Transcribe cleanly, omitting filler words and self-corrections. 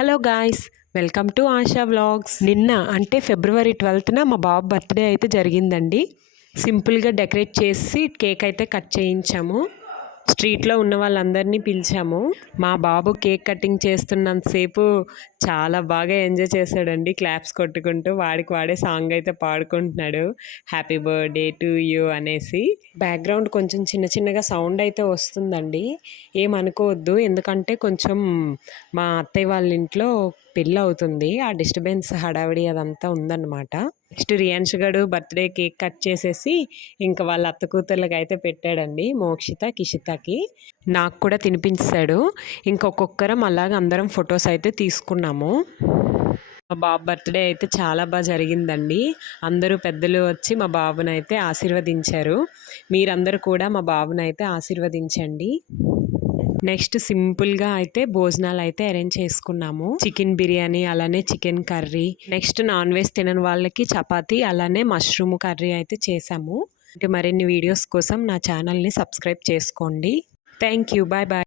Hello guys, welcome to ASHA vlogs. నిన్న అంటే ఫిబ్రవరి 12న మా బాబు బర్త్డే అయితే జరిగిందండి. సింపుల్గా డెకరేట్ చేసి కేక్ అయితే కట్ చేయించాము. స్ట్రీట్లో ఉన్న వాళ్ళందరినీ పిలిచాము. మా బాబు కేక్ కటింగ్ చేస్తున్నంతసేపు చాలా బాగా ఎంజాయ్ చేశాడండి, క్లాప్స్ కొట్టుకుంటూ. వాడికి వాడే సాంగ్ అయితే పాడుకుంటున్నాడు, హ్యాపీ బర్త్డే టు యూ అనేసి. బ్యాక్గ్రౌండ్ కొంచెం చిన్న చిన్నగా సౌండ్ అయితే వస్తుందండి, ఏమనుకోవద్దు. ఎందుకంటే కొంచెం మా అత్తయ్య వాళ్ళ ఇంట్లో పెళ్ళి అవుతుంది, ఆ డిస్టర్బెన్స్ హడావిడి అదంతా ఉందన్నమాట. నెక్స్ట్ రియాన్ష్ గడు బర్త్డే కేక్ కట్ చేసేసి ఇంకా వాళ్ళ అత్త కూతుర్లకి అయితే పెట్టాడండి, మోక్షిత కిషితకి. నాకు కూడా తినిపించాడు. ఇంకొకరం అలాగ అందరం ఫొటోస్ అయితే తీసుకున్నాము. మా బాబు బర్త్డే అయితే చాలా బాగా జరిగిందండి. అందరూ పెద్దలు వచ్చి మా బాబుని అయితే ఆశీర్వదించారు. మీరందరూ కూడా మా బాబుని అయితే ఆశీర్వదించండి. నెక్స్ట్ సింపుల్గా అయితే భోజనాలు అయితే అరేంజ్ చేసుకున్నాము. చికెన్ బిర్యానీ, అలానే chicken curry. Next non veg తినని వాళ్ళకి చపాతీ, అలానే మష్రూమ్ కర్రీ అయితే చేసాము. మరిన్ని వీడియోస్ కోసం నా ఛానల్ని సబ్స్క్రైబ్ చేసుకోండి. Thank you, bye bye.